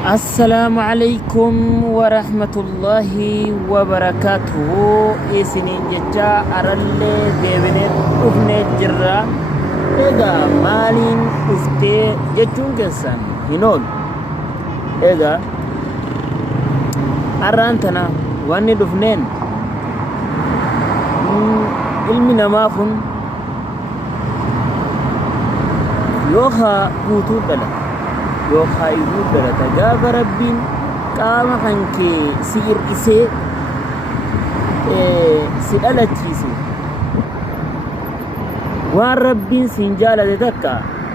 السلام عليكم ورحمة الله وبركاته. إسنين جتا أرلي ديبنت أفنت جرا إذا مالين أفتي جتون كسان هنون إذا أرانتنا واني دفنين علمي نمافن يوخا قوتو بلا yookaan iyyuu galata gaafa rabbiin qaama kan kee si hir'isee si dhalachiise waan rabbiin siin jaalate takka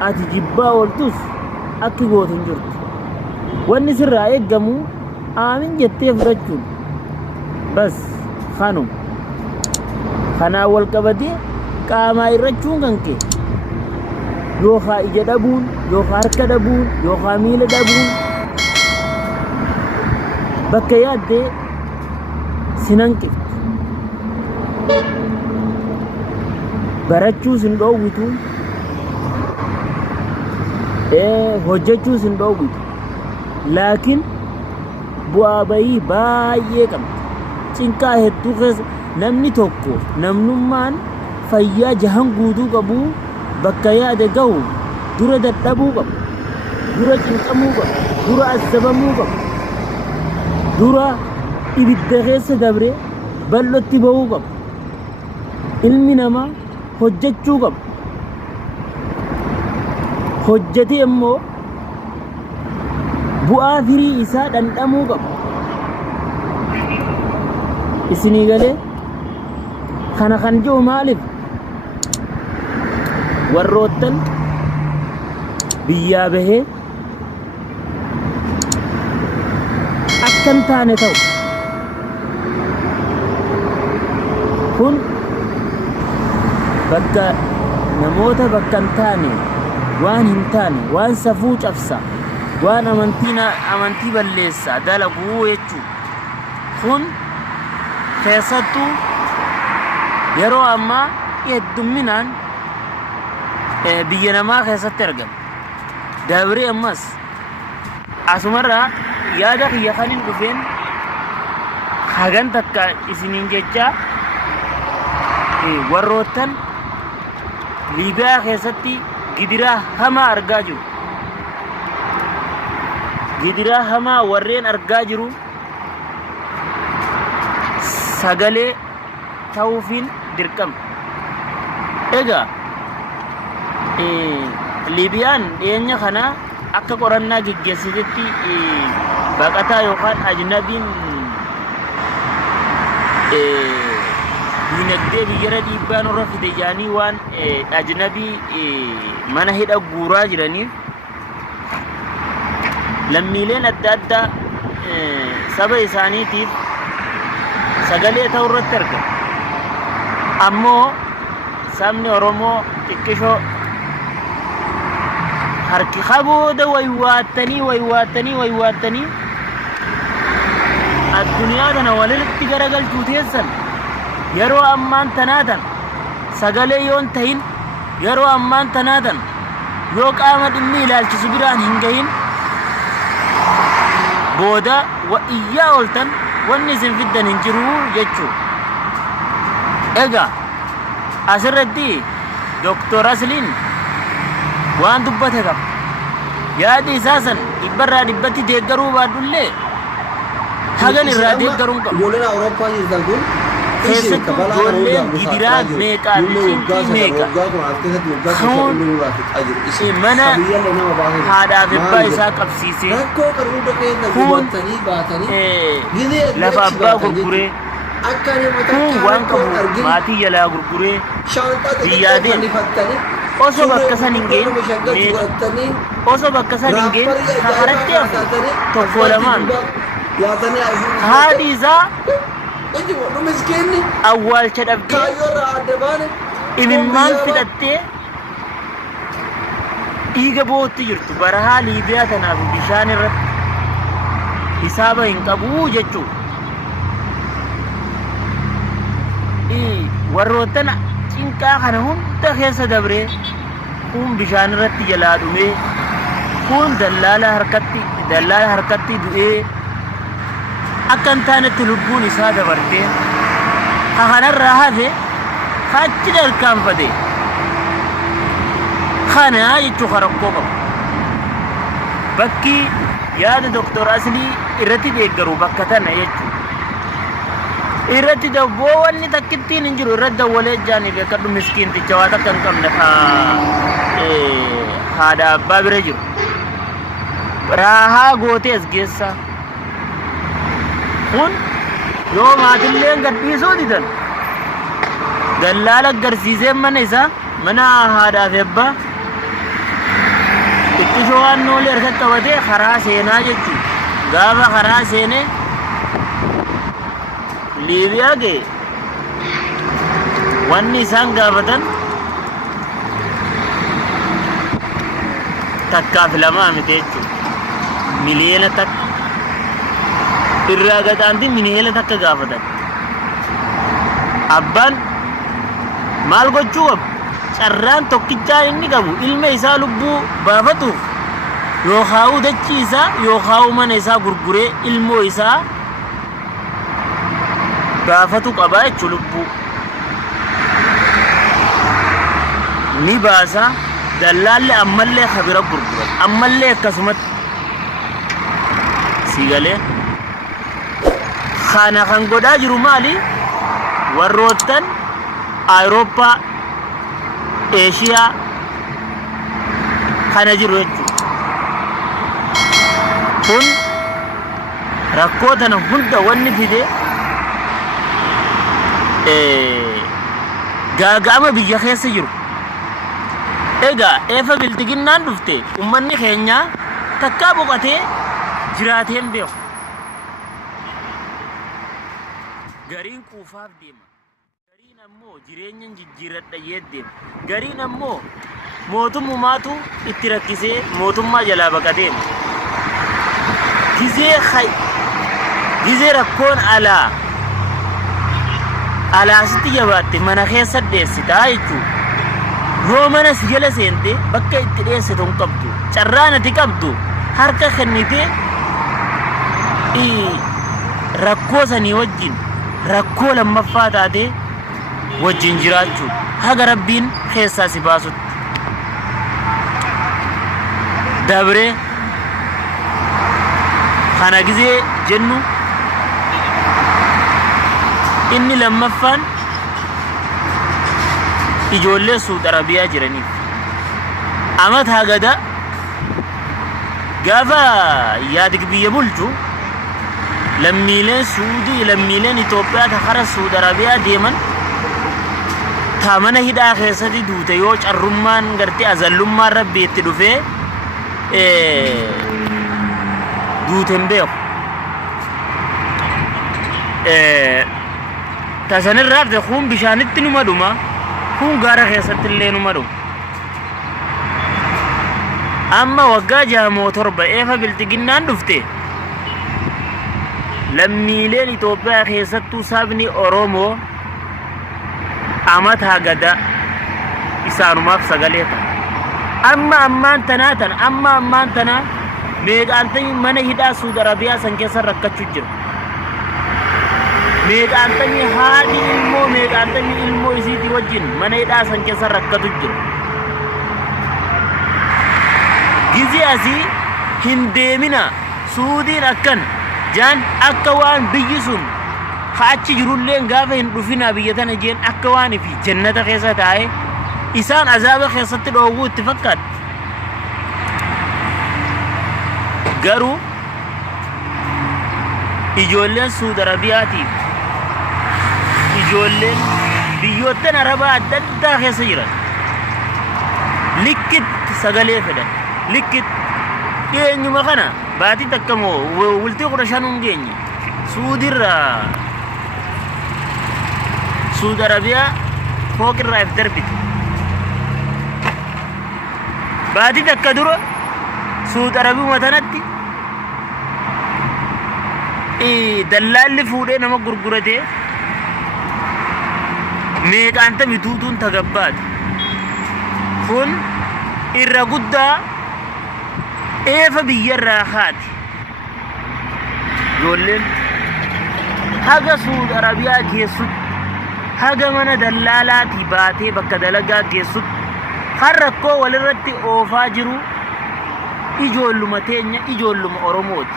ati jibbaa ooltus akki gootin jirtu wanni sirraa eeggamu aamin jettee fudhachuun bas kanaan wal qabatee qaamaa hir'achuun kan kee yookaan ija dhabuun yookaan harka dhabuun yookaan miila dhabuun bakka yaaddee sinan qiftu barachuu sin dhoowwitu hojjechuu sin dhoowwitu laakiin bu'aa bayii baay'ee qabdi cinqaa hedduu keessa namni tokko namnummaan fayyaa jahan guutuu qabu bakka yaade gahu dura dadhabuu qaba dura cinqamuu qaba dura azzabamuu qaba dura ibidda keessa dabre bal'otti ba'uu qaba ilmi namaa hojjechuu qaba hojjetee immoo bu'aa firii isaa dhandhamuu qaba isinii galee kana kan jiru maaliif warroottan biyyaa bahee akkan taane ta'u kun bakka namoota bakka hin taane waan hin taane waan safuu cabsa waan amantii balleessa dalaguu jechuu kun keessattuu yeroo ammaa heddumminaan biyya namaa keessatti argama dabree ammas asumarraa yaada kiyya kanin dhufeen hagan takka isiniin jecha warroottan liibiyaa keessatti gidiraa hamaa argaa jiru gidiraa hamaa warreen argaa jiru sagalee ta'uufiin dirqama egaa liibiyaan dhiyeenya kana akka qorannaa geggeessitetti baqataa yookaan ajnabiin dinagdee biyyara dhiibbaa nurra fide jedhanii waan ajnabii mana hidha guuraa jiraniif lammiileen adda addaa saba isaaniitiif sagalee ta'uu irratti argama ammoo sabni Oromoo xiqqishoo harki qabooda waywaattanii addunyaa tana walitti garagalchuu teessan yeroo ammaan tanaatan sagalee yoon tahin yeroo ammaan tanaatan yoo qaama dhimmi ilaalchisu biraan hin gahin booda iyyaa ooltan wanni isin fiddan hin jiru jechuu egaa asirratti Dr. Asliin waan dubbate qaba yaadi isaa san dhibbarraa dhibbatti deeggaruu baadullee hagan irraa deeggaruun qabu ijoolleen Awurooppaa jirtan kun keessattuu ijoolleen gidiraa meeqaa cinqii meeqa kun mana haadhaaf abbaa isaa qabsiisee kun lafa abbaa gurguree kun waan qabu maatii jalaa gurguree biyyaa deema osoo bakka san hin geenye osoo bakka san hin geenye kafaratti hafu tokko lamaan haadhi isaa awwaalcha dhabdee imimmaan fidhattee dhiiga bootti jirtu barahaa liibiyaa tanaaf bishaan irratti hisaaba hin qabuu jechuu warroottan cinqaa kana hunda keessa dabree kun bishaan irratti jalaa dhumee kun dallala harkatti du'ee akka hin taanetti lubbuun isaa dabartee kanarraa hafe achi tarkaanfate kana jechuu rakkoo qabu. Bakki yaada Doktor Aslii irratti deeggaru bakka tana jechuudha. Irratti dabboo wanni takkittiin hin jiru irratti dawwalee jaanii beekadhu miskiinticha waa takka hin qabne haadha abbaa bira jiru. Raahaa gootee as geessa. Kun yoo maatilleen gadhiisuu didan dallaala agarsiisee mana isaa mana haadhaa fi abbaa itti showaan noolee harkatti qabatee karaa seenaa jechuudha. Gaafa karaa seenee Liibiyaa ga'e wanni isaan gaafatan takkaaf lamaa miti jechuudha. Miliyoona takka irraa gadaanti miliyoona takka gaafatan. Abbaan maal gochuu qabu? Carraan tokkichaa inni qabu ilma isaa lubbuu baafatuuf yookaan dachii isaa yookaan mana isaa gurguree ilmoo isaa baafatu qaba jechuudha. Lubbuu ni baasa dallaalli ammallee kabira gurguran ammallee akkasumatti siigalee kana kan godhaa jiru maali? Warroottan Awurooppaa Eeshiyaa kana jiru jechuudha. Kun rakkoo tana hunda wanni fide gaaga'ama biyya keessa jiru. Egaa eefa biltiginnaan dhufte ummanni keenya takkaa boqotee jiraatee hin beeku. Gariin quufaaf deema. Gariin ammoo jireenya jijjiirradha deema. Gariin ammoo mootummaatu itti rakkisee mootummaa jalaa baqateema. Gizee rakkoon alaasitti jabaatte mana keessa deessitaa jechuudha. Yoo mana si jala seente bakka itti dheessitu hin qabdu. Carraan ati qabdu harka kennitee rakkoo sanii wajjin rakkoo lammaffaa taatee wajjin jiraachuu haga Rabbiin keessaa si baasutti. Dabree kana gizee jennu inni lammaffaan ijoollee Suud Arabiyaa jiraniif amata hagada gaafa yaadig biyya bulchu lammiileen Suudii lammiileen Itoophiyaa takara Suud Arabiyaa deeman taamana hidhaa keessatti duute yoo carrummaan gartee azallummaan Rabbi itti dhufee duuten beeku. Tasanirraa fi kun bishaanitti numa dhuma kun gaara keessatti illee numa dhuma. Amma waggaa 6 eefa biltiginnaan dhufte lammiileen Itoophiyaa keessattuu sabni Oromoo amata hagada isaanumaaf sagalee ta'a. Amma ammaan tanaa meeqaantamii mana hidhaa Suud Arabiyaa san keessa rakkachuu jira. Meeqaantamii haadhi ilmoo meeqaantamii ilmoo isiitii wajjin mana hidhaa san keessa rakkatu jira. Gizee asii hin deemina Suudiin akkan jaan akka waan biyyi sun achi jirullee gaafa hin dhufina biyya tana jeen akka waan fi jannata keessa taa'e isaan azaaba keessatti dhoowwuu itti fakkaata. Garuu ijoolleen Suud Arabiyaatiif ijoolleen biyyoottan Arabaa adda addaa keessa jiran likkitti sagalee fedhan likkitti dhiyeenyuma kana baatii takka moo wultii 15 geenye Suudirraa Suud Arabiyaa fooqirraa if darbite baatii takka dura Suud Arabiyuma tanatti dallaalli fuudhee nama gurguratee meeqaantami tuutuun tagabbaate kun irra guddaa eefa biyyarraa haati ijoolleen haga Suud Arabiyaa geessutti haga mana dallaalaatii baatee bakka dalagaa geessutti har rakkoo walirratti oofaa jiru ijoolluma teenya ijoolluma Oromooti.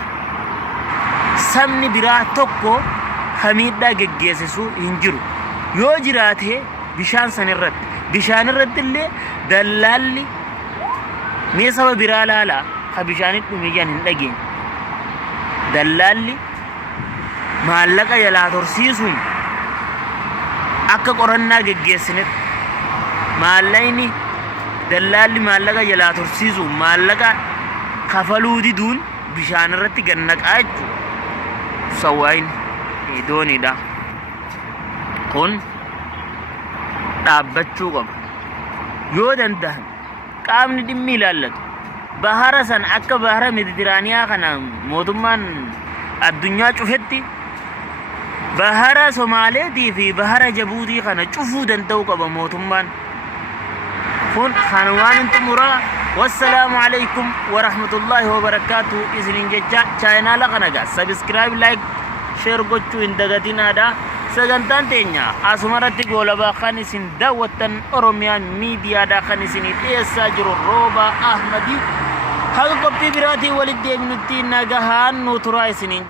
Sabni biraa tokko hamiidhaa geggeessisuu hin jiru. Yoo jiraate bishaan sanirratti bishaan irratti illee dallaalli mee saba biraa laalaa ha bishaanitti dhumiyyan hin dhageenye. Dallaalli maallaqa jalaa torsiisuun akka qorannaa geggeessinetti maallaqni dallaalli maallaqa jalaa torsiisuun maallaqa kafaluu diduun bishaan irratti gannaqaa jechuudha. Sawaayin dooniidha. Kun dhaabbachuu qaba. Yoo danda'an qaamni dhimmi ilaallatu bahara san akka bahara Meditiraaniyaa kana mootummaan addunyaa cufetti bahara Somaaleetii fi bahara Jabuutii kana cufuu danda'u qaba mootummaan. Kun kan waan xumuraa. والسلام عليكم ورحمة الله وبركاته. إذن جدا channel لقنا subscribe like share gochu indagatin ada sagantan tenya asumarati gola bakani sin dawatan Oromian media da khani sini desa juru roba Ahmadi hal kopi birati walid minuti nagahan nutura isinin